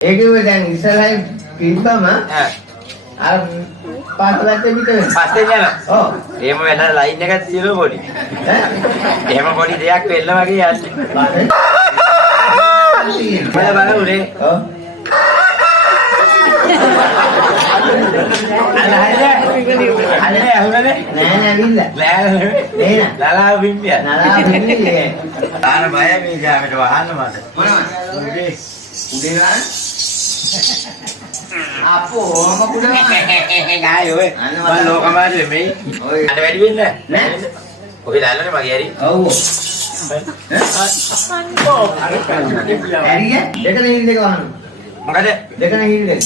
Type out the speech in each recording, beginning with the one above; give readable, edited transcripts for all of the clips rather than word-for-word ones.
ඒකේ දැන් ඉස්සරහින් පින්පම අර පාසලට පිටවෙන. පස්සේ යනවා. ඔව්. එහෙම වෙන ලයින් එකක් තියෙනවා පොඩි. එහෙම පොඩි දෙයක් වෙන්න වගේ යන්නේ. බලන්න උනේ. ඔව්. අනේ අහුනනේ. නෑ නෑ නෑ ලාලා බිම්බිය. නලා බිම්බිය. තාන බය මේ ගාමට වහන්න මට. මොනවද? උදේ උදේවල් අපෝ මොකද ගායි ඔය මම ලෝකමාරි වෙමි. ඔය අර වැඩි වෙන්නේ නෑ. ඔක දාන්නනේ මගේ හරි. ඔව්. හරිය? දෙකන හිල් දෙක වහන්න. මොකද? දෙකන හිල් දෙක.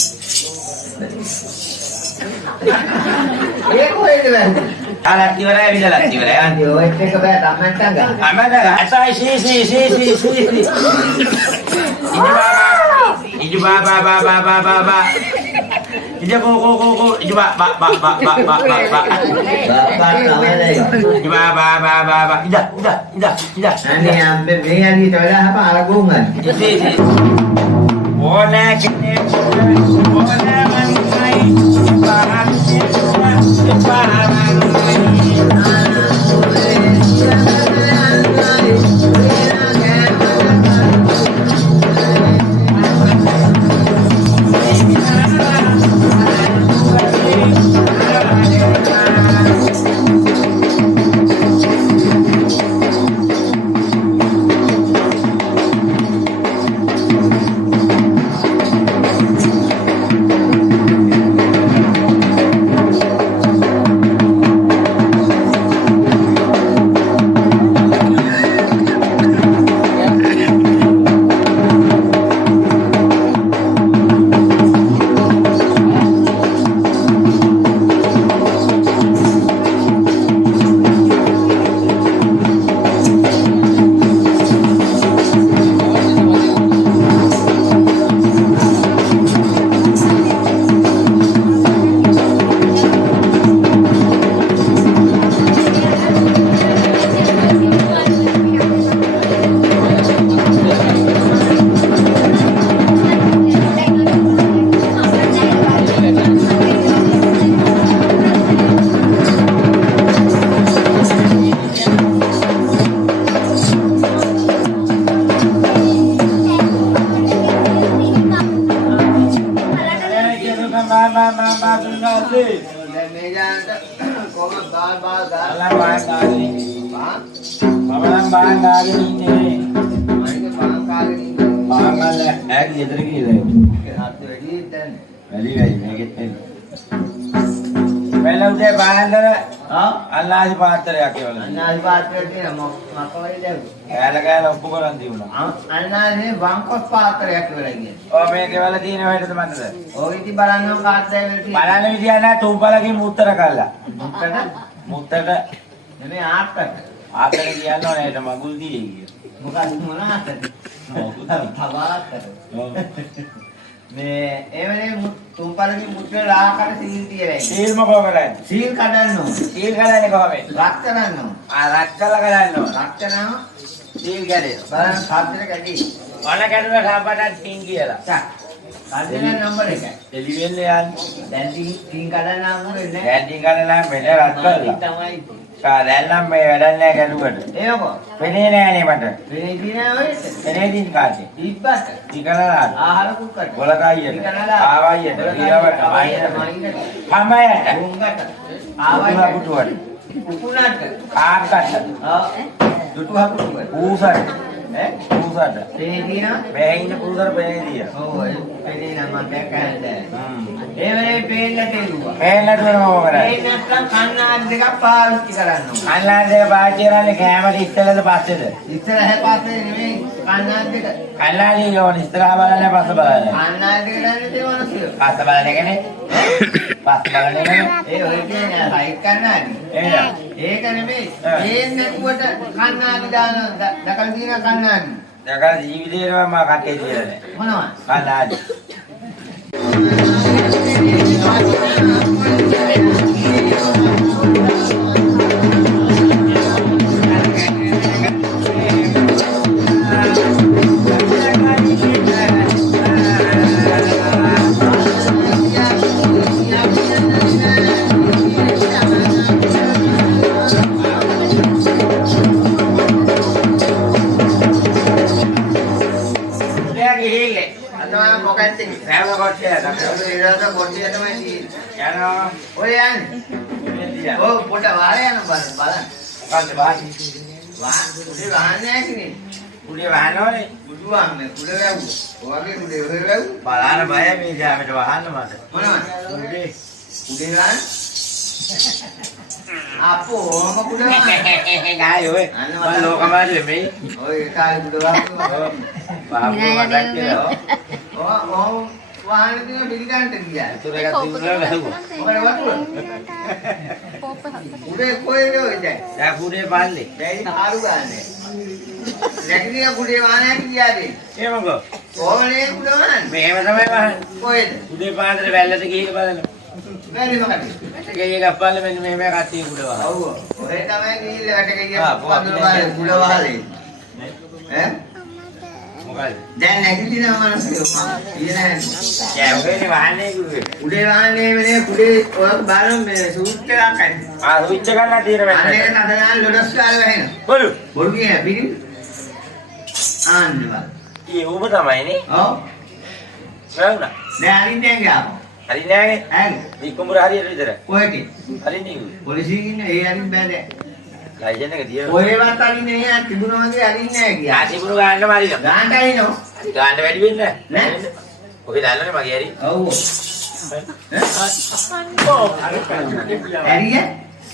ඒ කොහෙද වැන්නේ? ආලක් ඉවරයි විදලක් ඉවරයි. අන්ති ඔය එක බෑ තමන්ට ගන්න. අමද අසයි සී ඉජු බා ඉජු කෝ ඉජු බා බාප්පා තමයි. ඉජු බා ඉදා අනේ අම්බේ මේ අලි තවලා හප අරගුම් ගන්න. ඕනේ කෙනේ ඕනේ මන්යි පාහන්නේ අල්ලාහි පාත්‍රයක් කියලා. අන්නාහි පාත්‍රයක් තියෙන මොකවලද දැව්. කෑල ඔප්පු කරන් තියුණා. අන්නාහි වංකොස් පාත්‍රයක් කියලා කියන්නේ. ඔය මේකේ වල තියෙන වලද මන්නද? ඔය ඉති බලන්න කාටද වෙල තියෙන්නේ. බලන්න විදිය නැහැ තුම්පලකින් මුත්තර කල්ලා. මුත්තර නෙමෙයි ආත්තට. ආතන කියන්න ඕනේ ඒට මගුල් දියේ කිය. මොකක්ද මොන ආත්තද? තවාත්තට. මේ එවනේ තුම්පලකින් මුත්තර ආකාර සීල් තියලා ඉන්නේ. සීල් මොකෝ කරන්නේ? සීල් කඩන්න ඕන. සීල් කරන්නේ කොහොමද? රත් කරන්න ඕන. රත් කළා කරන්න ඕන. රත් කරනවා සීල් කැඩේ. බලන්න සාත්‍තර කැඩි. ඔන කැඩුවා සාපටත් සීන් කියලා. චක්. කඩන නම්බර 1. එලි වෙන්න යන්නේ. දැන් සීල් කඩන්න නම් වෙන්නේ. දැන් ටික කරලා මෙන්න රත් කළා. තමයි. දැන් නම් මේ වැඩක් නැහැ කැඩුවට. ඒකෝ. පෙනේ නෑනේ මට. වෙනේ දිනා ඔයද? පෙනේ දින් කාටේ. ඉබ්බත්. ටිකලා ආහාර කුක්කට. ගොලකයියට. ආවයියට. ඊරවට මයින්ට. හැමයට. උංගට. ආවයි පුටුවට. කුකුණට. කාක්කට. දුටු හකුටුවට. ඌසට. ඌසට. වෙනේ දිනා. මේ ඉන්න පුරුතර පෙනේ දිය. ඔව් වෙනේ නම් මම දැක්කහද. ඒ වෙලේ පේන්න තේරුවා. පේන්නට මොකද කරන්නේ? ඒ නැත්තම් කන්නාඩි දෙකක් පාවිච්චි කරන්න ඕන. කන්නාඩි දෙක පාවිච්චි කරන්නේ කැමරේ ඉස්සෙල්ලද පස්සේද? ඉස්සරහ පාස්සේ නෙමෙයි කන්නාඩි දෙක. කන්නාඩි ගෝන ඉස්සරහා බලන්නේ පස්ස බලන්නේ. කන්නාඩි දෙක දැන්නේ තේවනසිය. පස්ස බලන එකනේ. පස්ස බලන එකනේ. ඒ ඔය කියන්නේ සයිඩ් කන්නාඩි. ඒක නෙමෙයි. මේ නැතුවට කන්නාඩි දාන දකලා තියෙන කන්නාඩි. දැකලා ජීවිතේම මම කටේ තියලා නැහැ. මොනවද? කන්නාඩි. තමයි මොකක්ද ඒක? සෑම කොටේ ඒක කොටිය තමයි තියෙන්නේ. යනවා. ඔය යන්නේ. ඔව් පොඩ වාරේ යන බලන්න. මොකද්ද වාහනේ? උඩේ වාහනේ නැහැ කිනේ. උඩේ වහනවනේ. බුදුහාමේ උඩ වැව්ව. ඔයගේ උඩේ ඔය වැව්ව. බලන්න බය මේ ජාමෙට වහන්න මට. මොනවද? උඩේ උඩේ වාහන. අපෝ මොකද වාහනේ? නෑ ඔය. මම ලෝකමාරි වෙමේ. ඔය කාලේ උඩ වාහන. පාපු මතක් කියලා. ඔව් වාහනේ දින පිළිගන්නට ගියා. ඒතර එකක් දුන්නා වැහුවා. මොකද වතුර? උඩේ කොහෙද ඔය දැන්? දැන් පුඩේ පල්ලේ. දැන් ආරු ගන්නනේ. නැගිටින කුඩේ වාහනයක් ගියාද? ඒ මොකෝ? කොහොමනේ කුඩ වාහනේ? මෙහෙම තමයි වහන්නේ. කොහෙද? උඩේ පාන්දර වැල්ලට ගිහින් බලන්න. වැරි මොකද? ගේ එකක් බලන්න මෙන්න මෙහෙම කට්ටිය උඩ වහන. ඔව්. ඔය තමයි ගිහිල්ලා වැටක ගියා. ආ, කුඩ වාහනේ. ඈ? මොකද? දැන් නැගිටිනවා මනසට. ඊයේ යා ඔයනේ වහන්නේ කිව්වේ. උඩේ වාහනේ මේ කුඩේ ඔය බලන්න මේ සූට් එකක් අයින්. ආ ස්විච් එක ගන්න තියෙන අන්න වැල්ල. ඒක නදනාන ලොඩස් කාලේ වැහෙන. බොරු. බොරු කියන පිටින්. ආන්නවා. ඊ උඹ තමයිනේ. ඔව්. වැවුණා. දැන් අරින්න ගියා. හරි නෑනේ. ඈ මේ කුඹුර හරියට විතර. කොහෙද? හරි නේ. පොලිසියෙන් ඉන්නේ ඒ අරින්න බෑ දැන්. ලයිසන් එක තියෙනවා. ඔයවත් අරින්නේ නැහැ තිබුණා වගේ අරින්නේ නැහැ ගියා. ආසිපුරු ගන්න මාරිනවා. ගාන්ට අරිනෝ. ගන්න වැඩි වෙන්නේ නෑ. නෑ. ඔකේ දාන්නනේ මගේ හරි. ඔව්. ඇරිය?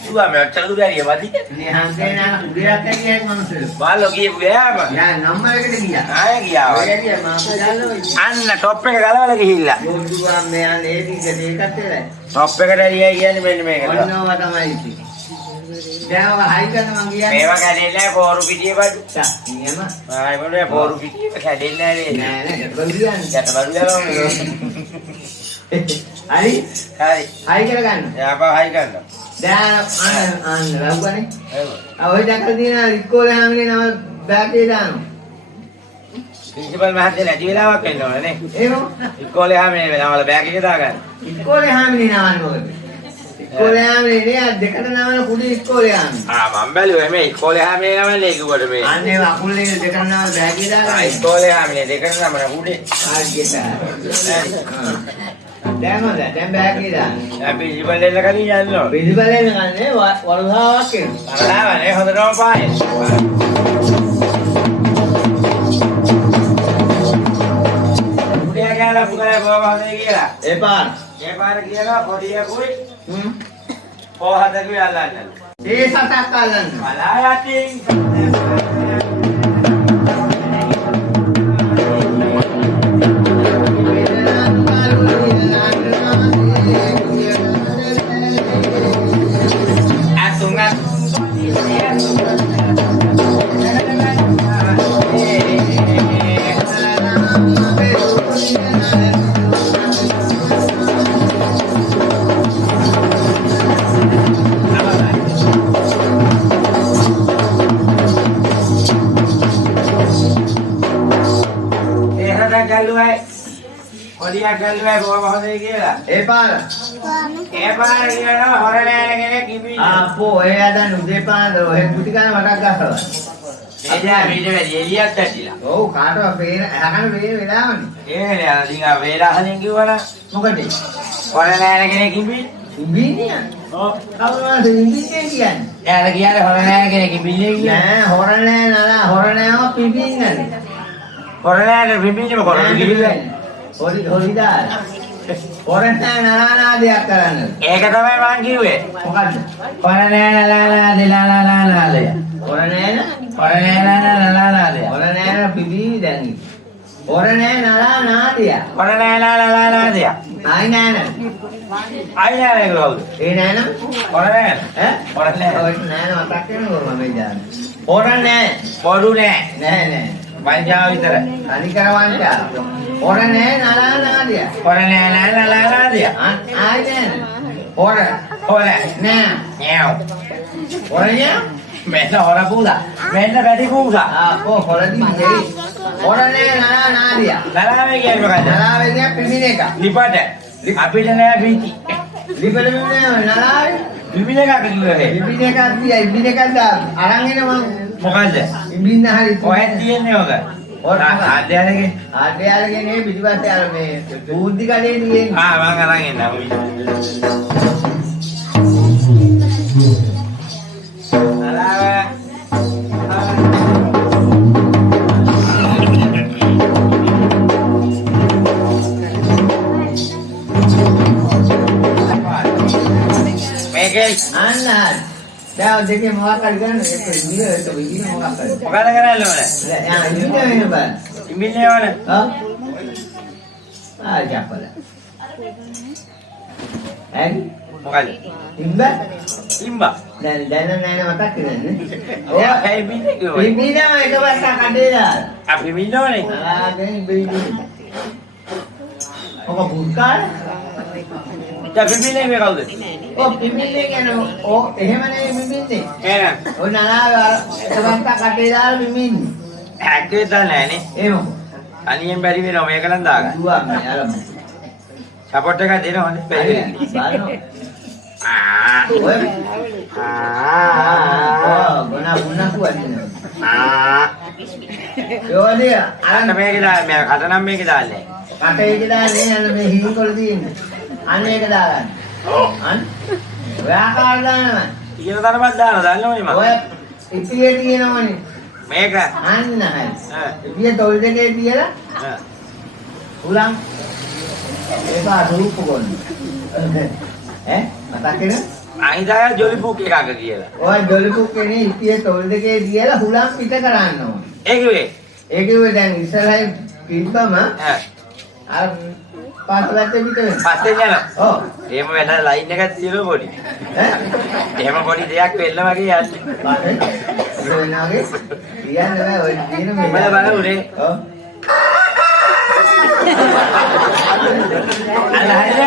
සුවා මම චල දුර ඇරිය වදි. මේ හන්දේ නාන උඩයක් ඇරියයි මනුස්සයෝ. බාලෝ ගියපු ගෑම. යා නම්බර් එකට ගියා. ආයෙ ගියා. ඔය ඇරිය මම දානවා. අන්න টොප් එක ගලවලා ගිහිල්ලා. බොන්දුවා මේ යන්නේ ඒ ටික ඒකත් එලයි. টොප් එකට ඇරියයි කියන්නේ මෙන්න මේක. ඔන්නෝම තමයි ඉතින්. දැන් ඔය හයි කරන මං කියන්නේ. මේවා කැඩෙන්නේ නැහැ පෝරු පිටියේ බඩු. නියම. ආයෙ මොනේ පෝරු පිටියේ කැඩෙන්නේ නැහැ නෑ නේද? නෑ බං කියන්නේ. යට බඩු යනවා. හරි හරි. හයි කරගන්න. යාපා හයි ගන්න. දැන් අන්න ලව්වනේ. එහෙම. ඔය දැක්කලා තියෙන ඉස්කෝලේ හැමනේ නම බෑග් එකේ දානවා. ප්‍රින්සිපල් මහත්තයා නැති වෙලාවක් වෙන්න ඕනේ නේ. එහෙම. ඉස්කෝලේ හැම වෙලාවල බෑග් එක දාගන්න. ඉස්කෝලේ හැමනේ නමන්නේ මොකද? ඉස්කෝලේ හැමනේ නේ දෙකට නමන කුඩි ඉස්කෝලේ හැමනේ. මම බැලුවේ මේ ඉස්කෝලේ හැම නමන්නේ කිව්වට මේ. අන්නේ අකුල්ලේ දෙකට නම බෑග් එකේ දාගන්න. ඉස්කෝලේ හැම දෙකට නමන උඩේ. හරියට. දැන් හොඳ දැන් බෑග් එකේ දාන්න. අපි ඉබල් දෙන්න කලින් යන්න ඕනේ. පිළිබලෙන් ගන්නේ වරුදාවක් එනවා. අරලාවනේ හොඳටම පායේ. උඩේ ගාලා පුරේ බෝවහදේ කියලා. එපාර. ඒ පාර කියලා පොඩියකුයි පොහදකුයි අල්ලන්න. ඒ සතක් අල්ලන්න. බලා යටින්. Dia galway bawahnya gila. Epan. Epan gila orang lain kene kibi. Apa? Ada nude pan, putih kan makan kah? Dia dia lihat tadi lah. Oh, kado beda, akan beda beda mana? Dia tinggal beda hanya gimana? Muka deh. Orang lain kene kibi. Kibi ni kan? Oh, kalau mana kibi ni kian? Ya lagi ada orang lain kene kibi ni. Nah, orang lain apa kibi kan? Orang lain kibi ni bukan kibi lah. Hori dah. Orang lain nana dia kerana. Kata मैं मान किए. Bukan. Orang lain la dia. Orang lain? Orang lain la dia. Orang lain pipi dan ni. Orang lain nana dia. Orang lain la dia. Ai nana. Ai nana itu. Nana? Orang lain. Orang lain. Orang nana mataknya orang macam. Orang lain. Baru lain. Nana. Panjang itu. Ani karawanca. Orang lain nana dia. Orang lain la dia. Ai nana. Orang. Nah. Nyau. Orangnya? Mana orang pula? Mana berarti pula? Apa? Orang di sini. Orang lain nana dia. Nala begini macam. Nana dia pipi neka. Lipat. Api jangan binti. Lipat nana. Pipi neka kecil he. Pipi neka dia. Pipi neka dah. Arang ini mang. Muka je. Pipi nahari. Oh, dia ni hoga. ආද්‍යයන්ගේ ආඩයාලගේ නේ පිටිපස්සේ අර මේ බූන්දි කඩේ තියෙන්නේ. මං අරන් එන්නම්. මේකේ අන්න දැන් දෙකේ මොකක් හරි ගන්න ඒක නියම ඒක විදින මොකක් හරි. මොකද කරන්නේ ඕනේ? යා ඉන්න වෙන බෑ. ඉමින්නේ ඕනේ. ජප්පල. ඇයි? මොකද? ඉම්බා? ඉම්බා. දැන් නෑ මතක් කරන්නේ. ඔය ඇයි බින්නේ කිව්වේ? පිම්බිනා එක වස්සා කඩේ දාලා. අපි මින්නෝනේ. ආගෙන බිම්බි. ඔක පුස්කාර? දැන් බින්නේ මේ කවුද? ඔව් පිම්බින්නේ කියන්නේ ඔව් එහෙම නෙවෙයි පිම්බින්නේ. එහෙනම් ඔය නනාව එක වස්සා කඩේ දාලා පිම්බින්නේ. හැක්කේ දාන්නේ එහෙම. අනියෙන් බැරි වෙනවා මේක නම් දාගන්න. දුවා මේ අර සපෝට් එකක් දෙනවනේ බැරි වෙන්නේ. බලන්න. ඔය ගොනා ගුණා kuatනේ. යෝනිය අන්න මේක දාන්න මම කටනම් මේක දාන්නේ. කටේ දාන්නේ අන්න මේ හිංකොල තියෙන්නේ. අන්න ඒක දාගන්න. අන්න ඔය ආකාර දානවා. ඊන තරමක් දානවා දන්නවනේ මම. ඔය ඉතියේ තියෙනවනේ. මේක අන්න හරි. ඉතියේ තොල් දෙකේ තියලා උලන් ඒක අරූප ගොන්න. මතක් වෙනවද? අයිදාය ජොලිපුක් එකක කියලා. ඔය ජොලිපුක්කේනේ ඉතියේ තොල් දෙකේ තියලා හුලම් පිට කරන්න ඕනේ. ඒ කිව්වේ ඒ කිව්වේ දැන් ඉස්සරහින් කිව්වම අර පාස්වර්ඩ් එක පිට වෙනවා. පස්සේ යනවා. ඔව්. එහෙම වෙන ලයින් එකක් තියෙනවා පොඩි. එහෙම පොඩි දෙයක් වෙන්න වගේ යන්නේ. පාස්වර්ඩ් ඒක වෙනාගේ කියන්නේ නෑ ඔය කියන මේ. මම බලන්න උනේ. ඔව්. අන්න හරිද?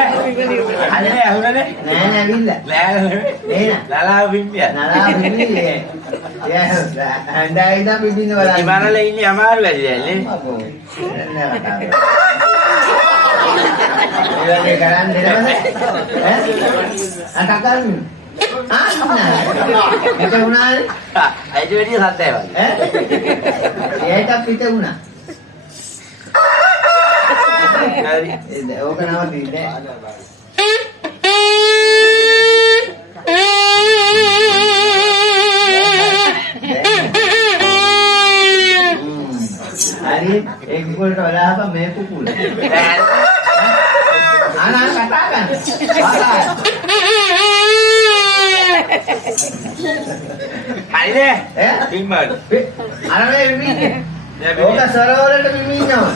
අහුනනේ? නෑ නැවිල්ල. නෑ නේන. ලාලා බිම්බිය. නලා බින්නේ. හඳයි නම් බින්න බලන්න. ඉමානල ඉන්නේ අමාරු වැඩි දැන්නේ. ඒවගේ කරන් දෙනවද? අකකල්. ඒක උනානේ. අයිති වැඩි සද්දයි වගේ. ඒක පිට උනා. හරි. ඕක නවතින්නේ. හරි ඒක කුකුලට වඩා අප මේ කුකුල. ආනා කතා ගන්න. හරිද? බිම්බල්. අර මේ විමින්නේ. ඕක සරවලට විමින්නවා.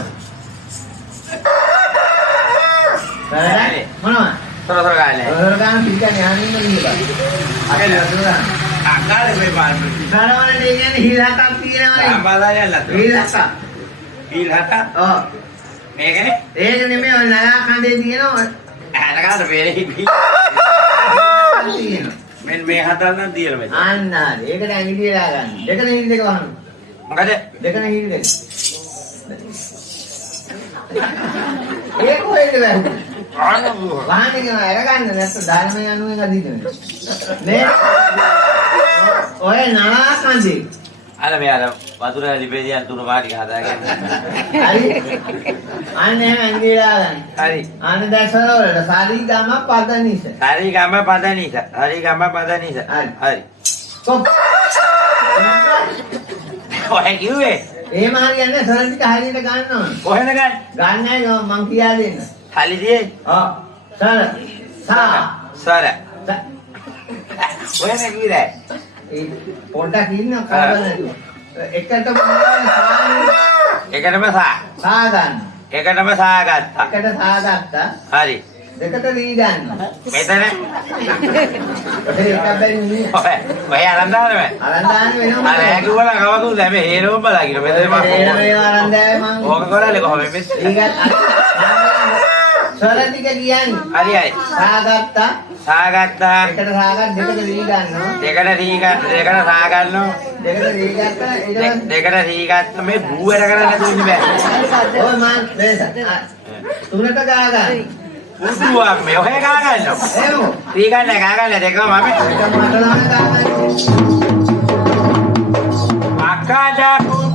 හරි මොනවා? තොර ගානේ. සරවල ගන්න පිටින් යන්නේ නෙමෙයි. අකල් නතුරා. අකාලේ මේ පාන්න. සරවලට කියන්නේ හිල් හතක් තියෙනවානේ. ආම්බාදායන් ලතු. හිල් හතක්. හිල් හතක්. ඔව්. මේකනේ. ඒක නෙමෙයි ඔය නලා කඳේ තියෙනවා. ඇනකට වේලේ බී. මෙන්න මේ හතක් නම් තියෙන මෙතන. අන්න හරි. ඒකට ඇඟිලි වෙලා ගන්න. දෙකන හිල් දෙක වහන්න. මොකද? දෙකන හිල් දෙක. ඒක කොහෙද වැහුනේ? වාහනේ අරගන්න නැත්නම් ධර්මය අනුවෙන් අදින්න. මේ ඔය නලා කඳේ. අර මේ අර වතුර ලිපේදියන් තුන පාටික හදාගන්න. හරි. අන්න එහෙම ඇඟිලිලා ගන්න. හරි. අන්න දැන් සරවලට සාරි ගම පදනිස. හරි ගම පදනිස. හරි ගම පදනිස. හරි. කොප්. ඔය කිව්වේ එහෙම හරියන්නේ සරල ටික හරියට ගන්න ඕනේ. කොහෙද ගන්න? ගන්නයි මං කියා දෙන්න. හලිදියේ. ඔව්. සර. සා. සර. ඔය නේ කිව්වේ. ඒ පොඩ්ඩක් ඉන්න කවදාද? එකටම එකටම සා. සා ගන්න. එකටම සා ගත්තා. එකට සා ගත්තා. හරි. දෙකට දී ගන්න. මෙතන ඒක බැරි නේ. ඔය අරන් දාන්නේ. අරන් දාන්න වෙනවා. අර ඇගුවල කවකුද මේ හේරෝම් බලාගෙන මෙතන මම අරන් දාවේ මං. ඕක කරාලේ කොහොමද මෙස්? ඊගත් සර ටික කියන්නේ. හරි හරි. සා ගත්තා. සා ගත්තා. එකට සා ගන්න දෙකට දී ගන්නවා. දෙකට දී ගන්න දෙකට සා ගන්නවා. දෙකට දී ගත්තා ඊට දෙකට දී ගත්ත මේ බූ වැඩ කරන්න නැතුව ඉන්න බෑ. ඔය මං මේස. තුනට ගා ගන්න. බුදුවා මේ ඔය ගා ගන්නවා. එහෙම. දී ගන්න ගා ගන්න දෙකම මම මට ළම ගා ගන්න. අක්කාඩා කුරු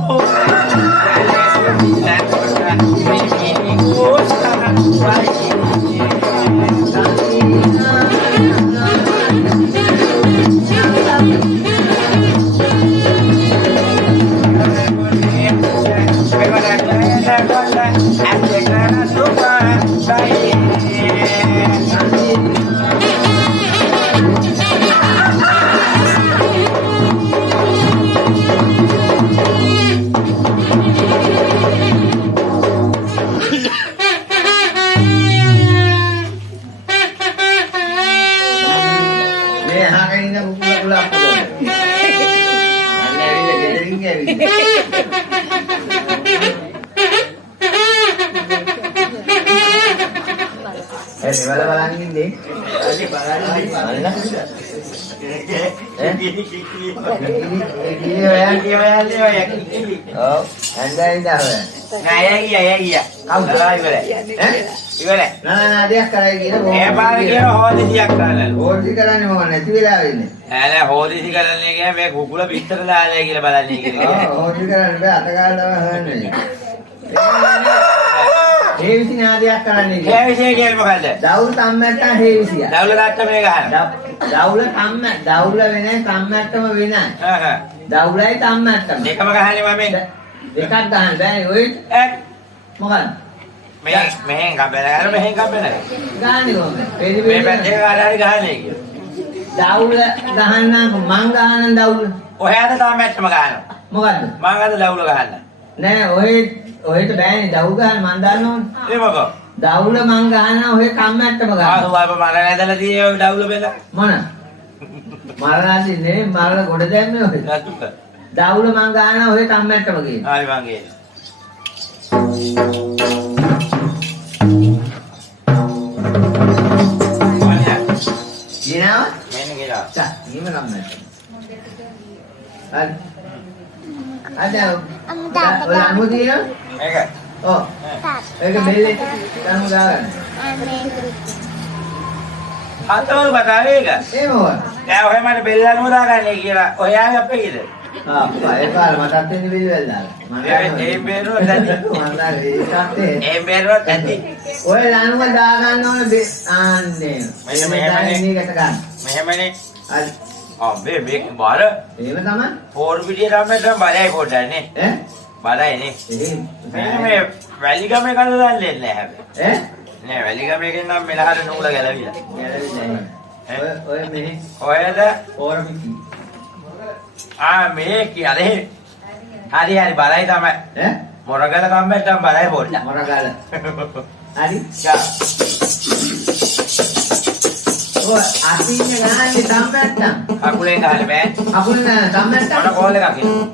හොදිසි කරන්නේ කියන්නේ මේ කුකුල පිටතට දාලා කියලා බලන්නේ කියලා. හොදිසි කරන්නේ බෑ අත ගාලා හොයන්නේ. හේවිසි නාදයක් කරන්නේ. හේවිසි කියන්නේ මොකද්ද? දවුල තම්මැට්ටා හේවිසිය. දවුල තාත්තමනේ ගහනවා. දවුල වෙනයි තම්මැට්ටම වෙනයි. දවුලයි තම්මැට්ටම. දෙකම ගහන්නේ මම මේ. දෙකක් ගහන්න බෑනේ ඔය. මොකක්ද? මෙහෙන් කම්බල මෙහෙන් කම්බල. ගහන්නේ කොහොමද? මේ පැත්තේ කාටහරි ගහන්නේ කියලා. දවුල ගහන්න මං ගහන දවුල. ඔයාද තම්මැට්ටම ගහනවා. මොකද්ද? මං අද දවුල ගහන්න. නෑ ඔහෙට බෑනේ දවුල ගහන්න මං දන්නවනේ. ඒ මොකෝ? දවුල මං ගහනවා ඔහෙ කම්මැට්ටම ගහනවා. ආසුවාප මල නැදලා තියෙන්නේ ඔය දවුල බෙල. මොන? මරණාදී නේ මරණ ගොඩ දැම්මේ ඔහෙ. නැතුක. දවුල මං ගහනවා ඔහෙ කම්මැට්ටම කියනවා. හරි මං ගේනවා. ගිනාව? මෙන්න ගිනා. චා ඊම කම්මැට්ටම. හරි. අද ඔය අමුදිය? මේක. ඔව්. ඒක බෙල්ලේ තනු දාගන්න. හතවල් බතාවේ ඒක. ඒ මොකද? දැන් ඔය මට බෙල්ල අනුව දාගන්නේ කියලා. ඔයාගේ අපේ ඉද. ඒ පාර මටත් දෙන්න බෙල්ල දාලා. ඒ බේරුව දැන්. ඒ බේරුව දැන්. ඔය ලනුව දාගන්න ඕනේ ආන්නේ. මේකට ගන්න. මෙහෙමනේ. හරි. මේක බාර. එහෙම තමයි. පොර පිටිය තමයි බලයි පොඩ්ඩක් නේ. ඈ? බලයි නේ. මේ වැලිගමේ කන දාන්නේ නැහැ හැබැයි. ඈ? නෑ වැලිගමේකින් නම් මෙලහට නූල ගැලවිලා. ගැලවිලා. ඔය මෙහි. ඔයද පොර පිටි. මේ කියන්නේ. හරි බලයි තමයි. ඈ? මොරගල කම්මැට්ටම් බලයි පොඩ්ඩක්. මොරගල. හරි. යා. ඔය අතින් ගහන්නේ තම්මැට්ටම්. කකුලෙන් ගහන්න බෑ. කකුලෙන් තම්මැට්ටම්. මොන කෝල් එකක් එන්නේ?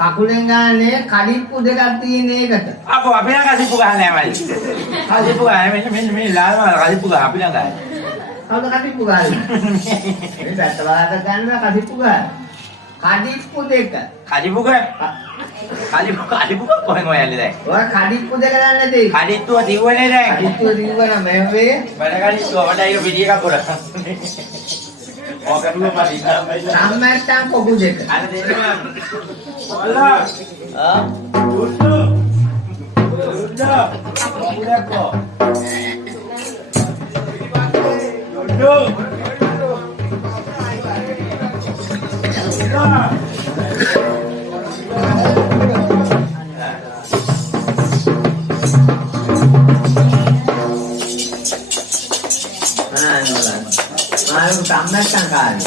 කකුලෙන් ගහන්නේ කඩිප්පු දෙකක් තියෙන එකට. අපෝ අපි නම් කසිප්පු ගහන්නේ නැහැ මල්ලි. කසිප්පු ගහන්නේ මෙන්න මේ ලාල් කසිප්පු ගහ අපි නම් ගහන්නේ. කවුද කඩිප්පු ගහන්නේ? මේ පැත්ත බලන්න ගන්නවා කඩිප්පු ගහ. කඩිප්පු දෙක. කඩිප්පු කොහෙන් ඔයන්නේ දැන්? ඔය කඩිප්පු දෙක ගන්න දෙයි. කඩිප්පුව දිව්වනේ දැන්. කඩිප්පුව දිව්වන මෙවේ. බඩ කඩිප්පුව වඩා ඒක පිටිය කපුර. ඔක කරුව පරි. සම්මැට්ටම් පොකු දෙක. අර දෙන්නවා. ඔල්ලා. උඩු. උඩකෝ. උඩු. සම්මැට්ටම් කාර්යය.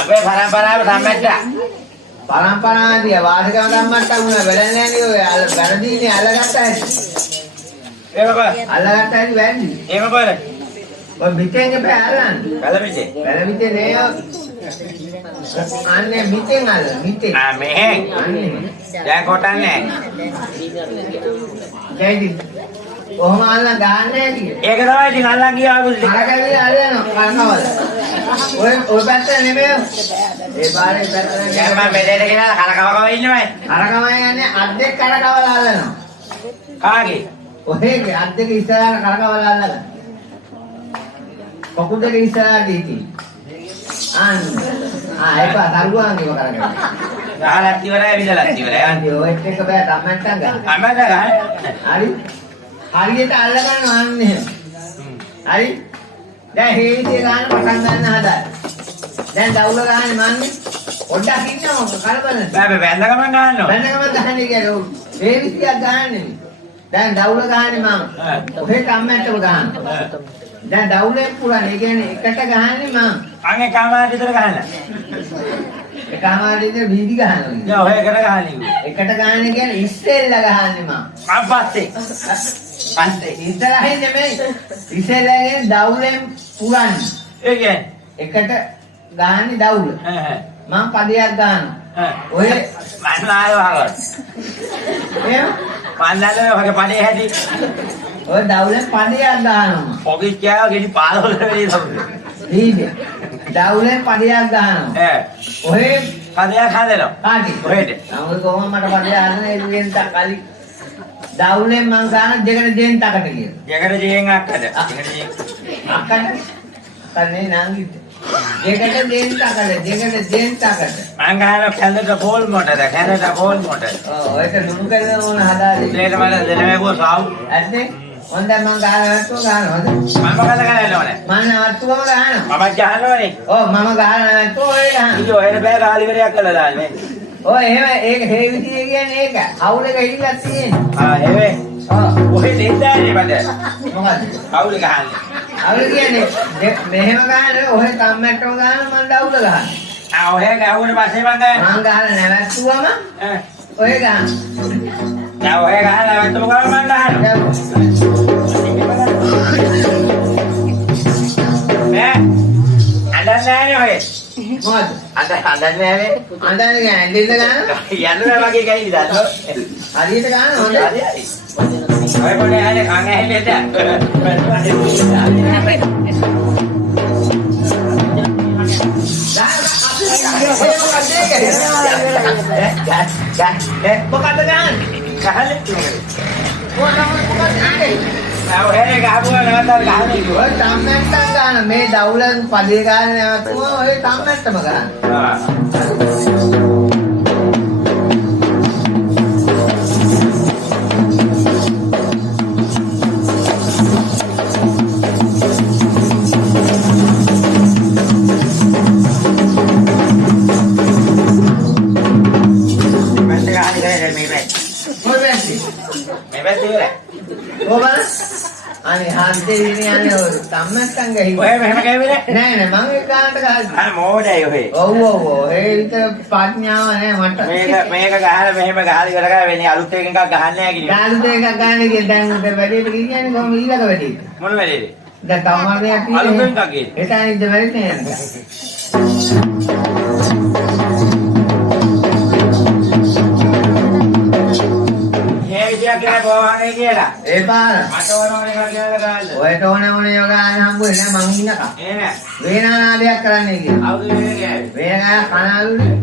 අපේ පරම්පරාව සම්මැට්ටා. පරම්පරාවදී වාසිකම සම්මැට්ටම් වුණා වැඩන්නේ නේ ඔය වැරදීනේ අල්ලගත්ත හැටි. ඒක බා. අල්ලගත්ත හැටි වැරදි. ඒක බාර. ඔය මිටෙන් එපා අල්ලන්න. වැලමිටේ. වැලමිටේ නේ. අනේ මිටෙන් අල්ල මිටෙන්. මෙහෙන්. දැන් කොටන්නේ. ජයදි. කොහොම අල්ලන් ගහන්නේ නේද? ඒක තමයි ඉතින් අල්ලන් ගියා පුදුලි. අරකවිල අල්ලනවා කනවල. ඔය පැත්ත නෙමෙයි. ඒ පාරේ පැත්ත නෙමෙයි. දැන් මම මෙතේට ගෙනලා කරකවකව ඉන්නවයි. කරකම යන්නේ අත් දෙක කරකවල අල්ලනවා. කාගේ? ඔහේගේ අත් දෙක ඉස්සරහට කරකවල අල්ලලා. කකුල් දෙක ඉස්සරහට ඉති. ඒක තල්ුවාන්ගේ කරගෙන. ගහලත් ඉවරයි විදලත් ඉවරයි. අන්ති ඔයත් එක බෑ තම්මැට්ටම් ගන්න. අම්මද ගහන්නේ. හරි. හරියට අල්ල ගන්නවා අන්න එහෙම. හරි? දැන් හේවිතේ ගන්න පටන් ගන්න හදා. දැන් දවුල ගහන්නේ මන්නේ. පොඩ්ඩක් ඉන්නව කලබල. බෑ වැඳ ගමන් ගන්නවා. වැඳ ගමන් ගහන්නේ කියලා. හේවිතියක් ගහන්නේ. දැන් දවුල ගහන්නේ මම. ඔහෙ කම්මැට්ටම ගහනවා. දැන් දවුලෙන් පුරන්නේ. ඒ කියන්නේ එකට ගහන්නේ මම. අනේ කාමාර විතර ගහන්න. ඒ කාමාර විතර බීඩි ගහනවා. නෑ ඔය එකට ගහන්නේ. එකට ගහන්නේ කියන්නේ ඉස්සෙල්ලා ගහන්නේ මම. පස්සේ. පස්සේ ඉස්සරහින් නෙමෙයි. ඉස්සෙල්ලාගෙන දවුලෙන් පුරන්නේ. ඒ කියන්නේ එකට ගහන්නේ දවුල. මම පදයක් ගන්නවා. ඔය මම ආයෙ එහෙම පන්දල්ලේ වගේ පඩේ හැටි. ඔය දවුලෙන් පදයක් ගන්නවා. පොකිස් කියාව ගෙඩි 15 වෙලේ තමයි. හීනේ. දවුලෙන් පදයක් ගන්නවා. ඔය පදයක් හදනවා. කාටි? ඔහෙට. නමුත් කොහොම මට පදයක් හදන්න එළුවෙන් කලි. දවුලෙන් මං ගන්න දෙකට දෙන් තකට කියලා. දෙකට දෙයෙන් අක්කද? අක්කට. කන්නේ නාංගිට. දෙකට දෙන් තකට. දෙකට දෙන් තකට. මං ගහන කැලේට පෝල් මොටද? කැලේට පෝල් මොටද? ඔව් ඒක නුඹ කරන ඕන හදාදේ. ඒකට මට දෙනමෙකෝ සාව්. ඇද්දේ? හොඳ මං ගහනවත්තු ගන්නවද? මම මොකද කරන්නේ ඕනේ? මම නවත්තුවම ගහනවා. මම ගහනවනේ. ඔව් මම ගහනවත්තු ඔය ගහනවා. ඉතින් ඔහෙට බෑ කාලිවරයක් කළා දාන්නේ. ඔය එහෙම ඒක හේවිතිය කියන්නේ ඒක. අවුල එක හිලිලා තියෙන්නේ. හෙවේ. ඔව්. ඔහෙ දෙන්දානේ මට. මොකද්ද? අවුල ගහන්නේ. අවුල කියන්නේ මෙහෙම ගහන ඔය කම්මැට්ටම ගහන මම දවුල ගහනවා. ඔහෙ ගහුවට පස්සේ මම ගහන්නේ. මං ගහන නැවැත්තුවම ඔය ගහන. දැන් ඔහෙ ගහලා නැවැත්තුම කරා මම ගහනවා. අඬන්නේ නැහැ ඔහෙ. මොකද්ද? අඬන්නේ නැහැ. අඬන්නේ කියන්නේ ඇඳිල්ල ගහන? යන්නේ වගේ ගයි දාන්න. හරියට ගහන හොඳයි. ඔය කොනේ ආනේ කන් ඇහෙන්නේද? මොකද්ද ගහන්නේ? කහලේ. මොකක්ද ගහන්නේ? ඔහෙ ගහපුවා නැවතත් ගහන්නේ කිව්වා. ඔය කම්මැට්ටම් ගන්න මේ දවුලෙන් පදේ ගන්න නැවතුම ඔය කම්මැට්ටම ගන්න. අනේ හන්දේ ඉන්නේ ඔය කම්මැට්ටම් ගහයි. ඔය මෙහෙම ගෑවිනේ? නෑ නෑ මම ඒ ගානට ගහන්නේ. අර මොඩයි ඔය. ඔව් ඔව් ඔව් ඒ විතර ප්‍රඥාව නෑ මට. මේක ගහලා මෙහෙම ගහලා ඉවර කරා වෙන්නේ අලුත් එකක් ගහන්නේ නැහැ කිව්වා. යාළුත් එකක් ගන්න කියලා දැන් උඩ වැඩේට කියන්නේ කොහොම ඊළඟ වැඩේට. මොන වැඩේද? දැන් තමාරයක් අලුත් එකක් ගියේ. එතනින්ද වැඩේ නෑ. ගෝවානේ කියලා. ඒ පාර. මට ඕනෝනේ කියලා ගාල්ල. ඔයට ඕනේ යෝගාන හම්බුනේ නෑ මං ඉන්නකම්. ඒ නෑ. වේනානාදයක් කරන්නේ කියලා. අවුද වෙන්නේ ගෑවේ. වේනා කනාලුනේ.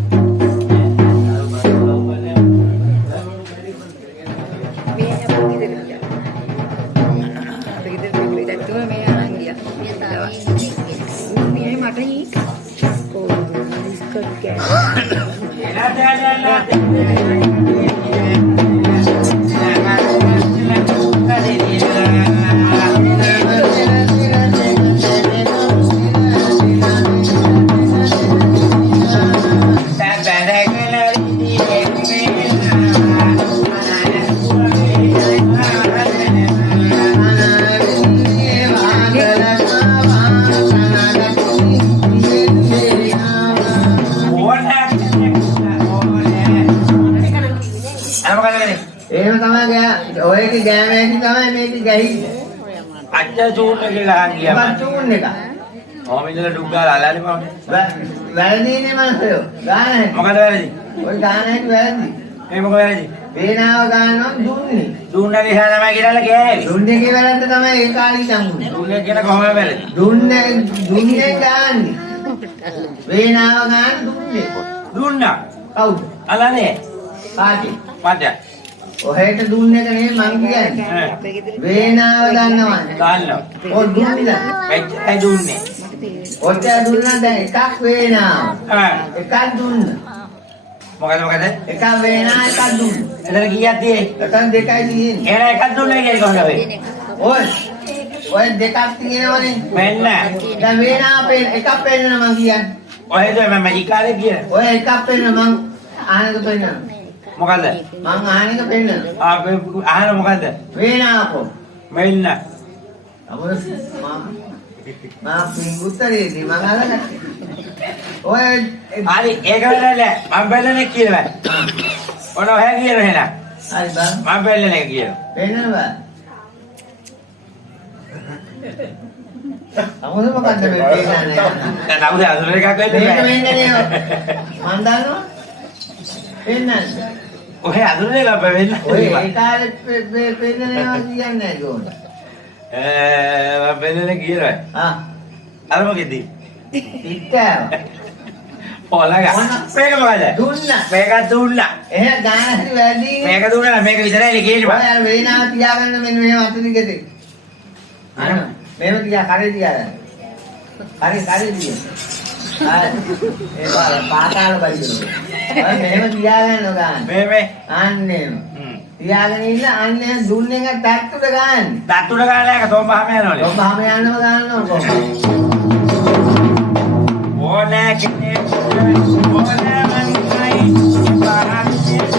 එහෙම තමයි ඔයගේ ගෑමේදී තමයි මේක ගහින්නේ. අච්ච චූන් එක ගහන් ගියා. මම චූන් එක. ඔහොම ඉඳලා ඩුක් ගාලා අල්ලන්නේ මම. වැරදීනේ මනසයෝ. ගාන මොකද වැරදි? ඔය ගාන හැටි වැරදි. මේ මොකද වැරදි? වේනාව ගන්නවා දුන්නේ. දුන්නා නිසා තමයි කියලා ගෑවේ. දුන්නේ කියලා වැරද්ද තමයි ඒ කාලේ තමුනේ. දුන්නේ කියන කොහොමද වැරදි? දුන්නේ ගාන්නේ. වේනාව ගන්න දුන්නේ. දුන්නා. කවුද? අල්ලන්නේ. කාටි? මට. ඔහෙට දුන්න එක නෙමෙයි මං කියන්නේ. වේනාව ගන්නවා. ගන්නවා. ඔය දුන්නා. එච්චරයි දුන්නේ. ඔච්චර දුන්නා දැන් එකක් වේනාව. එකක් දුන්නා. මොකද? එකක් වේනා එකක් දුන්න. එතන කීයක් තියෙයි? එතන දෙකයි තියෙන්නේ. එහෙනම් එකක් දුන්නේ කියන්නේ කොහොමද වෙන්නේ? ඔය දෙකක් තියෙනවනේ. මෙන්න. දැන් වේනා එකක් පෙන්නන මං කියන්නේ. ඔයද මම මැජික් කාලේ කියන. ඔය එකක් පෙන්නන මං ආනක පෙන්නන. මොකද? මං ආනක පෙන්නන. ආහන මොකද? වේනාකෝ. මෙන්න. අමර මා පිංගුතරේදී මං අහලා ඔය හරි ඒක වෙලല്ലേ මම බැලන්නේ කියලා. ඔන්න ඔය කියන එහෙනම්. හරි බං. මම බැලන්නේ කියලා. පෙන්නනවා. අමර මොකද්ද මේ පෙන්නන්නේ? දැන් අපුද අඳුර එකක් වෙන්නේ මේක නැහැ. වෙන්නේ නේ. මං දන්නවා. පෙන්නන්නේ. ඔය අඳුර එකක් වෙන්න. ඔය ඒ කාලේ පෙන්නනවා කියන්නේ නැහැ ඕන. මම බැලන්නේ කියලා. ආ අර මොකෙද? පිටාව. පොලග. මේක මොකද? දුන්නා. මේක දුන්නා. එහෙනම් ගාන හරි වැඩි. මේක දුන්නා නම් මේක විතරයි කියන්නේ බා. ඔය අර වේනාව තියාගන්න මෙන්න මෙහෙම අතනිකදී. අන්න මේව තියා කරේ තියාගන්න. කරේ තියා. ආ ඒ පාතාල බයිදෝ. ඔය මෙහෙම තියාගන්න ගාන. මේ අන්නේ. තියාගෙන ඉන්න අන්නේ දුන්න එක ටැක්ටුට ගන්න. දත්තුට ගාලා එක තොම්බහම යනවනේ. ඔබම යන්නම ගන්නව කොහොමද? ඕනෑ කෙනෙක් ඕනෑ මංගයි පහන්නේ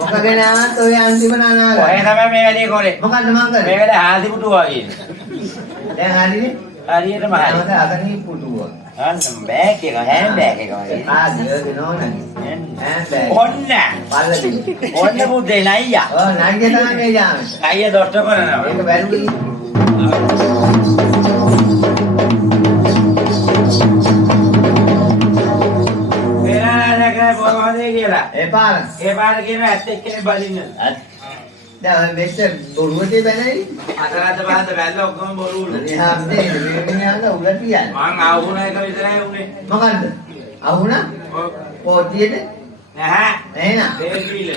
මොකගෙනවත් ඔය අන්තිම නානාල. ඔය තමයි මේ වැඩේ කරේ. මොකද්ද මං කරේ? මේ වැඩේ ආදි පුටු වගේ. දැන් හරිනේ. හරියටම හරි. මම අතනින් පුටුව. අන්න බෑග් එක හෑන්ඩ් බෑග් එක වගේ. ආදියද නෝනේ. ඈ ඔන්න පල්ලදී. ඔන්න පුතේ නයියා. ඔව් නංගි තමයි මේ යාමේ. අයියා දොස්තර කරනවා. ඒක බැලුවි. වෙනාලකේ බොහොමදේ කියලා. ඒ පාර. ඒ පාර කියන ඇත්ත එක්කනේ බලින්න. දැන් ඔය මෙච්ච බොරුවටේ බැනයි. අතරත් පහත බැලලා ඔක්කොම බොරුවලු. අනේ හැමදේ මේ යන උග තියන්නේ. මං ආවුණ එක විතරයි උනේ. මොකද්ද? අහුණා? පොතියේද? නැහැ. එහෙනම් ඒක කිවිල.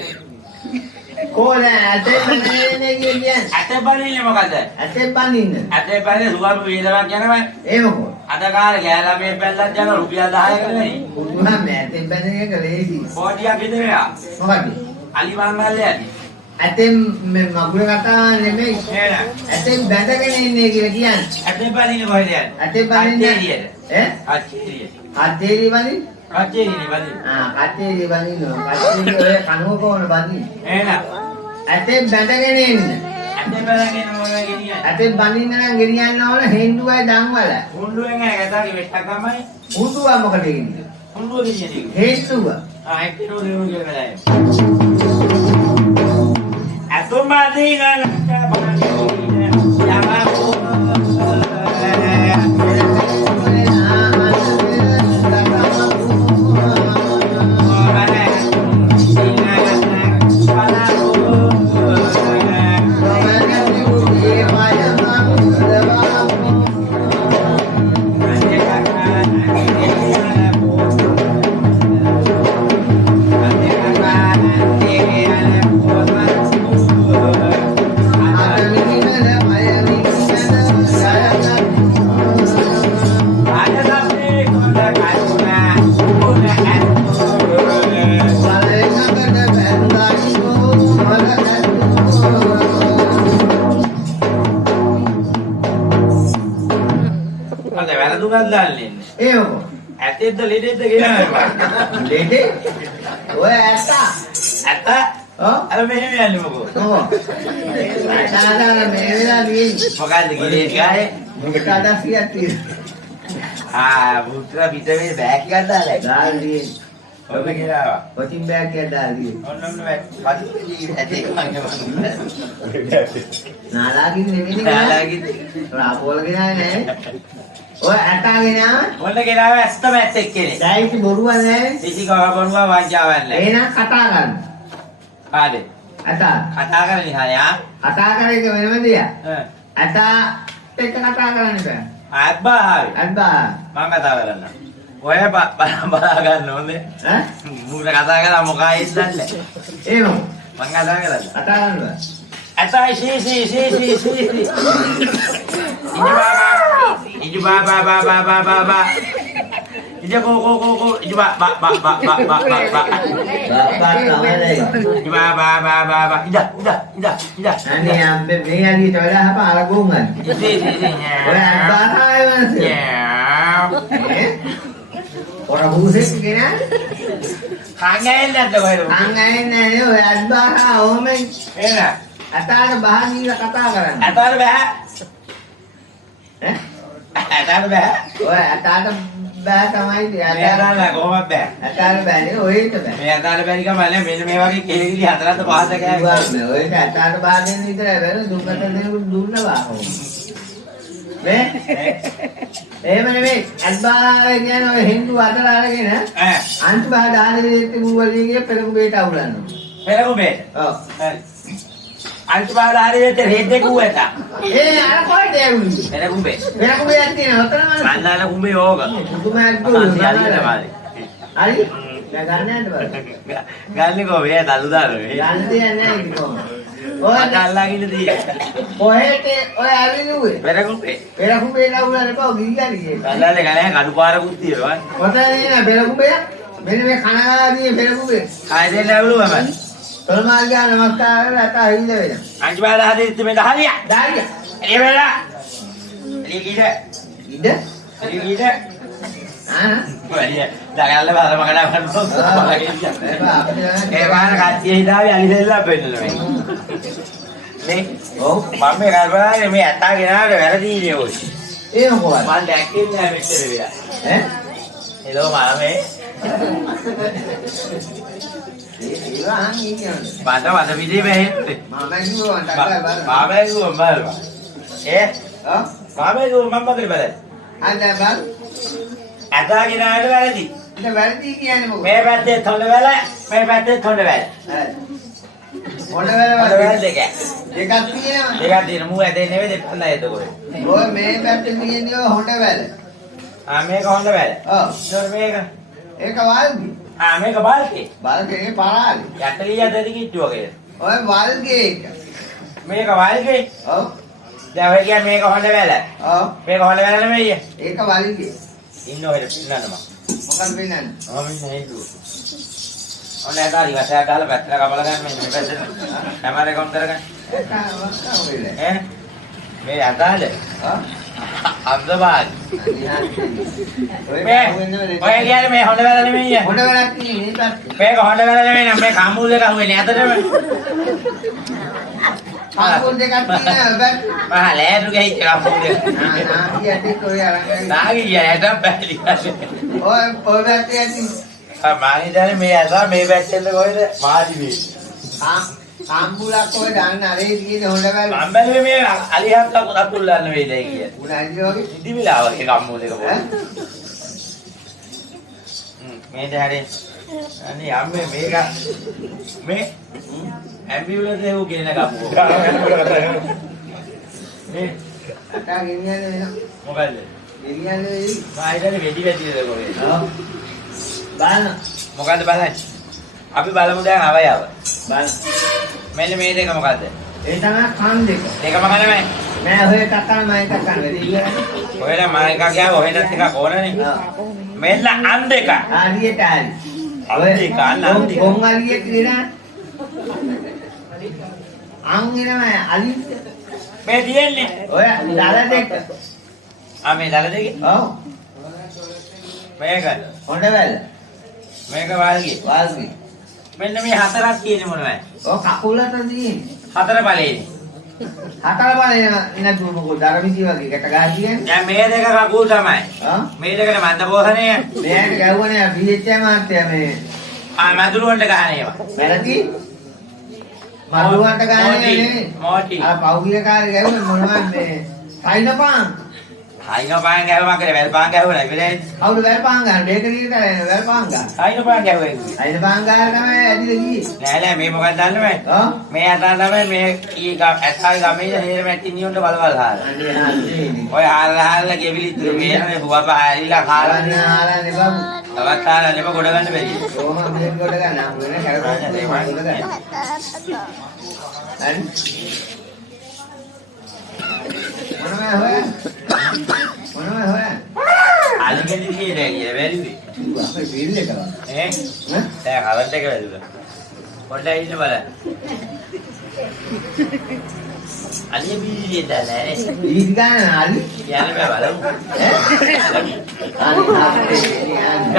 කොහොල ඇතේ බනින්නේ කියන්නේ? ඇත බලින්නේ මොකද? ඇතේ බනින්න. ඇතේ බලින්නේ සුවප වේදනාවක් යනවා. ඒ මොකෝ? අද කාලේ ගෑලා මේ බැලලක් යන රුපියල් 10කට නෙයි. පුදුමා මෑතෙන් බැනන එක ලේසි. කෝටියක් විතරයා. මොකද්ද? අලි මංගල්‍ය ඇති. ඇතෙන් මේ මගුල කතා නෙමෙයි. නේද? ඇතෙන් බැඳගෙන ඉන්නේ කියලා කියන්නේ. ඇතේ බලින්නේ කොහෙද යන්නේ? ඇතේ බනින්නේ ඈ? අච්චේරියට. අතේරි බනින්න? අච්චේරිනේ බලින්නේ. අතේරි බනින්න. අතේරි ඔය කනුව කොහොමද බනින්නේ? එහෙනම් ඇතෙන් බැඳගෙන ඉන්න. ඇතේ බලගෙන මොනවා ගෙනියන්නේ? ඇතෙන් බනින්න නම් ගෙනියන්න ඕන හෙන්දුවයි දන්වල. හුඬුවෙන් ඇගතාගේ වෙට්ටක් තමයි හුදුව මොකද කියන්නේ? හුඬුව ගෙනියන්නේ. හේතුව. ඒකේ දෙනු කියලා නෑ. අතොමාදී ගන්නට බලන්නේ ඇතෙද්ද ලෙඩෙද්ද කියනවා. ලෙඩේ? ඔය ඇත්ත. ඇත්ත? ඔව්. අර මෙහෙම යන්නේ මොකෝ? ඔව්. සාදාන මේ වෙලාව තියෙන්නේ. මොකද්ද කිලේ ගානේ? මොකට අදස්සියක් තියෙනවා. පුත්‍රා පිටේ බෑග් එකක් දාලා. දාලා තියෙන්නේ. ඔබ කියලා. කොටින් බෑග් එකක් දාලා තියෙන්නේ. ඔන්න පදිත් ඇටේ මංගම. නාලාගින් නෙමෙයි නේ. නාලාගින්. රාපෝල ගෙනාවේ නෑ. ඔය ඇටාගෙන ආව. ඔන්න ගෙනාව ඇත්තම ඇත්තෙක් කෙනෙක්. දැයිති බොරුවක් නෑ. සිසි කව බොරුව වංචාවක් නෑ. එහෙනම් කතා ගන්න. කාලේ අතා කතා කරන්නේ හරියා. කතා කරේ වෙනම දෙයක්. ඈ. අතා එක්ක කතා කරන්න බෑ. අබ්බා ආවේ. අබ්බා මම කතා කරන්න. ඔය බලා ගන්න ඕනේ. ඈ මුර කතා කරා මොකයි ඉන්නන්නේ. ඒම මම කතා කරන්න. කතා කරන්න බෑ. අතයි සී. ඉජු බා. ඉජු කෝ. ඉජු බා. බාප්පා තමයි. ඉජු බා. ඉදා. අනේ අම්බේ මේ අලියට වඩා හප අරගුම් ගන්න. සී. ඔය අබ්බා තමයි වන්සේ. ඔර හුසෙක් කෙනා කංගයෙන් නැද්ද කොහෙද? අංගයෙන් නෑ ඔය අබ්බා ඕමෙන් එන. අතාට බහනීලා කතා කරන්න. අතාර බෑ. ඈ අතාර බෑ. ඔය අතාට බෑ තමයි මේ අතාර කොහොමද බෑ? අතාට බෑනේ ඔයෙට බෑ. මේ අතාර බැරි කම නැහැ. මෙන්න මේ වගේ කෙලිලි හතරක් පහක් කෑවා. ඔයෙට අතාට බාගෙන විතරයි බැලු දුකට දෙනකොට දුන්නවා. මේ එහෙම නෙමෙයි අල්බා කියන ඔය හින්දු අතර අරගෙන ඈ අන්තිමා දානෙත් මුවලිගේ පෙරකු බේට අවුලනවා. පෙරකු බේට. ඔව්. අන්තිමා දානෙත් රෙද්දේ කුවේට. ඒ අර කොහෙද ඇවිල්ලා? පෙරකු බේ. පෙරකු බේට තියෙන ඔතනම අන්නාන කුඹේ ඕක. පුදුමයක් දුන්නා. හරි? දැන් ගන්න යන්න බෑ. ගන්නේ කොහේ දලු දාන්නේ. ගන්න දෙයක් නැහැ ඉතින් කොහොමද? ඔය අල්ලාගෙන තියෙන්නේ. කොහෙට ඔය ඇවිල්ුවේ? පෙරකු බේ. පෙරකු බේට අවුලන්නේ බව ගිහිල්ලානේ. අල්ලාලේ ගලේ කඩු පාරකුත් තියෙනවා. ඔතන නේ පෙරකු බේ. මෙන්න මේ කනගාටුවේ පෙරකු බේ. ආයෙ දෙන්න ඇවිලුවා මම. තොල්මාල් ගාන නමස්කාර කරලා අත හිඳ වෙන. අන්තිමා දානෙත් මේ දහලියා. දාරිය. එළිය වෙලා. එළිය කීද? ඉද? එළිය කීද? ආ. වැඩි දගල්ල බාර මකඩ ගන්නවා. ඒ වාර කච්චිය හිතාවේ අලි දෙල්ලා පෙන්නන මේ. නේ? ඔව්. මම මේ කරපරානේ මේ ඇතා ගෙනාවට වැරදීනේ ඔය. ඒ මොකවද? මම දැක්කේ නෑ මෙච්චර වෙලා. ඈ? එළෝ මාමේ. ඒවා අහන් ඉන්නේ. වද විදේ වෙහෙන්නේ. මම කිව්වා ටක්කා බලන්න. මාමේ කිව්වා බලවා. ඔව්. මාමේ කිව්වා මම මොකද බලන්නේ? අද බං. ඇතා ගෙනාවට වැරදි. ඉත වැරදි කියන්නේ මොකද? මේ පැත්තේ තොඬ වැල, මේ පැත්තේ තොඬ වැල. හොඬ තොඬ වැල දෙක. දෙකක් තියෙනවා. දෙකක් තියෙන මූ ඇදේ නෙවෙයි දෙපන්නයි එතකොට. ඔය මේ පැත්තේ තියෙන්නේ හොඬ වැල. මේක හොඳ වැල. ඔව්. ඒතර මේක ඒක වල්ගි. මේක බල්කේ. වල්ගේ පරාලි. යටලිය දෙදි කිට්ටුව වගේ. ඔය වල්ගේ එක. මේක වල්කේ. ඔව්. දැන් ඔය කියන්නේ මේක හොඳ වැල. ඔව්. මේක හොඳ වැල නෙමෙයි. ඒක වල්ගේ. ඉන්න ඔය පින්නන්න මම. මොකක්ද වෙන්නේ? මම ඉන්නේ හිතුව. ඔන්න ඇතාරි වශයෙන් දාලා පැත්තට කපලා ගන්න මේ පැත්තට. කැමරේ කොම් කරගන්න. ඒක වස්තාව වෙලේ. ඈ මේ ඇතාලේ. ආ. අන්දබාල්. ඔය මේ ඔය කියන්නේ මේ හොඳ වැල නෙමෙයි. හොඬ වැලක් තියෙන්නේ මේ පැත්තේ. මේක හොඳ වැල නෙමෙයි නම් මේ කම්බුල් දෙක අහුවෙන්නේ ඇතටම. කම්බුල් දෙකක් තියෙනවා බෑ. මහා ලෑරු ගහිච්ච කම්බුල් දෙක. නාගි ඇටි කොයි අරන් නාගි යයට පැලි. ඔය පැත්තේ ඇති. මම හිතන්නේ මේ ඇසා මේ පැත්තෙන්ද කොහෙද මාදි මේ. කම්බුලක් ඔය දාන්න අරේ තියෙන හොඬ වැල. මම බැලුවේ මේ අලිහත් අතුල් දාන්න වෙයිද කියලා. උනායිද වගේ. ඉදිවිලා වගේ කම්බුල් දෙක පොඩි. මේ දැහැරේ අනේ අම්මේ මේක මේ ඇම්බියුලන්ස් එක ගෙන ගමු. මේ අටා ගෙනියන්නේ වෙන. මොකද්ද? ගෙනියන්නේ වෙයි. මායිදනේ වෙඩි දෙක ඔව්. බලන්න. මොකද්ද බලන්නේ? අපි බලමු දැන් අවයව. බලන්න. මෙන්න මේ දෙක මොකද්ද? ඒ තමයි කන් දෙක. දෙකම කනමයි. නෑ ඔය කකන් මම එකක් ගන්න වෙයි ඉවරයි. ඔයලා මම එකක් ගියා ඔහෙනත් එකක් ඕනනේ. මෙන්න අන් දෙක. ආලියට ආලි. අන් දෙක අන් දෙක. කොන් ආලියට නේද? අන් එනම අලි. මේ තියෙන්නේ. ඔය දල දෙක. මේ දල දෙකේ. ඔව්. මේක. හොඬ වැල. මේක වාල්ගේ. වාල්ගේ. මෙන්න මේ හතරක් තියෙන්නේ මොනවද? ඔය කකුලට තියෙන්නේ. හතර බලේනේ. හතර බලේ නැතුව මොකද දරවිසි වගේ ගැට ගහ කියන්නේ. දැන් මේ දෙක කකුල් තමයි. මේ දෙකට මන්ද පෝෂණය. මෙයාට ගැව්වනේ පිළිච්චා මාත්‍යා මේ. මදුරු වලට ගහන ඒවා. වැරදි. මදුරුවන්ට ගහන්නේ නෙමෙයි. මොටි. අර පෞගිය කාර්ය ගැව්වේ මොනවද මේ? කයින්පාන්. Ayo pang gawe makare wel pang gawe නේ වෙලේ. කවුද වැල් පාන් ගන්න? බේකරියට යන වැල් පාන් ගන්න. Ayo pang gawe. අයිද පාන් ගන්න තමයි ඇදිලා ගියේ. නෑ නෑ මේ මොකක්ද දන්නවද? ඔව්. මේ අතන තමයි මේ ඊ ඇත්තයි ගමේ හේර මැටි නියොන්ට බලවල් හාර. අනේ හරිනේ. ඔය හාරලා ගෙවිලි ඉතුරු මේ නේ හුවප හැරිලා කාලා ආලානේ බබු. තවත් හාරලා නෙම ගොඩ ගන්න බැරි. කොහොම මේක කොට ගන්න හම්බ වෙන කරපොත් මේ කොට ගන්න. හරි. මොනවද හොයන්නේ? අලුගෙදි කියන්නේ කියලා වැළුවේ. අපේ බිල් එක ගන්න. ඈ? දැන් හවන්ට එක වැළුවා. පොඩ්ඩක් ඉන්න බලන්න. අලිය බීජිය දාලා ඊට ගන්න අලි. යන්න බෑ බලමු. අලි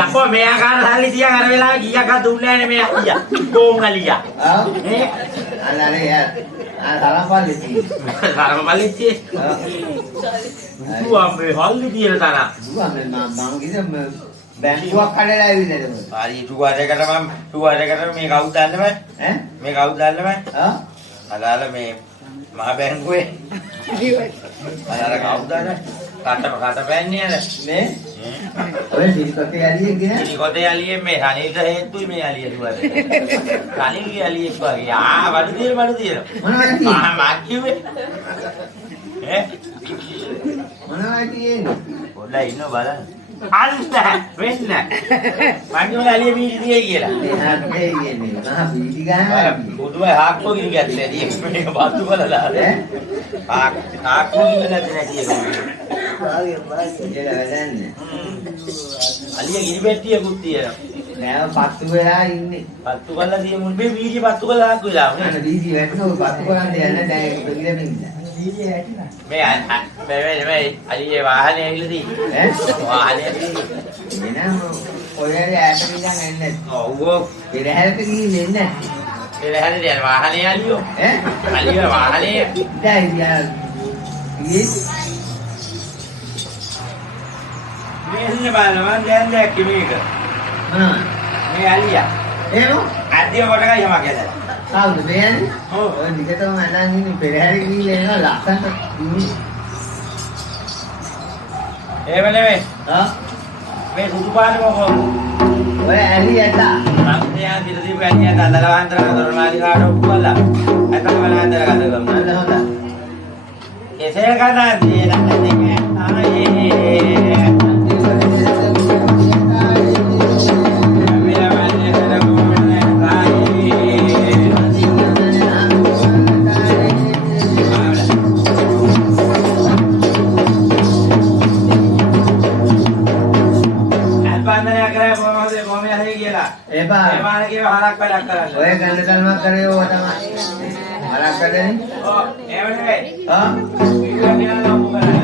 යකෝ මෙයා ගන්න හල්ලි තියන් අර වෙලාවේ ගියක් අත දුන්නේ නැහැ මේ අලියා. ගෝන් අලියා. ආ ඈ? අල්ලනේ යා. තරම්පල්ලි තියෙන්නේ. තරමපල්ලිච්චි. දුවා මේ හල්ලි තියන තරම්. දුවා මම කිව්ව බැංකුවක් කඩලා ඇවිල්ලාද මොකද? හරි ටුවරයකට මේ කවුද දන්නවද? ඈ? මේ කවුද දන්නවද? ආ? අදාළ මේ මහ බැංකුවේ. අදාළ කවුද දන්නවද? කට පැන්නේ නේද? මේ ඔය දිස්කොටේ ඇලියේ කියන ඉනිකොටේ අලියේ මේ රණීට හේතුයි මේ අලිය දුවද. රණීගේ අලියෙක් වගේ. බඩු තියෙන. මොනවද තියෙන්නේ? මා කිව්වේ. ඈ? මොනවද තියෙන්නේ? පොඩ්ඩක් ඉන්න බලන්න. අල්ල වෙන්න. මංගල අලිය බීජ දියේ කියලා. මේ අපේ කියන්නේ මහා බීජි ගන්න. බුදුමයි හාක්කෝ කිරි ගැත්තේ දී මේක බත්තු බලලා ඈ. හාක්කෝ කිරි ගැත්තේ නැති එක. ඒක වැඩන්නේ. අලිය ගිනි පෙට්ටියකුත් තියෙනවා. නෑ පත්තු වෙලා ඉන්නේ. පත්තු කරලා තියෙන මුල් මේ බීජ පත්තු කරලා හාක් වෙලා. නෑ බීජි වැටෙනකොට පත්තු කරන්න යන්නේ දැන් ඒක පිළිගන්න ඉන්න. බීජි වැටෙනවා. මේ අලියේ වාහනේ ඇවිල්ලා තියෙන්නේ. ඈ? වාහනේ එනම ඔයරේ ඈත මිලන් එන්නේ. ඔව් පෙරහැරට ගිහින් එන්නේ. පෙරහැරට යන වාහනේ අලියෝ. ඈ? අලියේ වාහනේ දැන් යා ඊ මෙන්න බලන්න දැන් දැක්කේ මේක. මේ අලියා. එහෙම? අද්දිය කොටකයි යමක් ඇද. කවුද මේ යන්නේ? ඔව්. ඔය දිගටම අඳන් ඉන්නේ පෙරහැරේ ගිහින් එනවා ලස්සනට. එහෙම නෙමෙයි. ආ? මේ සුදු පාට මොකෝ? ඔය ඇලියට මම තියා දිරදී පැන්නේ දලවන්තර දොරමාලි කාට ඔක්කොලා. අතන වලාන්තර කතා කරමු. හොඳ හොඳ. කෙසේ කතා දෙන්නේ ආයේ. එපා. ඒ මානකේ හරක් වැඩක් කරන්න. ඔය ගන්න කල්මක් කරේ ඕවා තමයි. හරක් කරන්නේ. ඔව් එහෙම නෙවෙයි. ආ? ඊළඟ දින ලොකු කරන්නේ.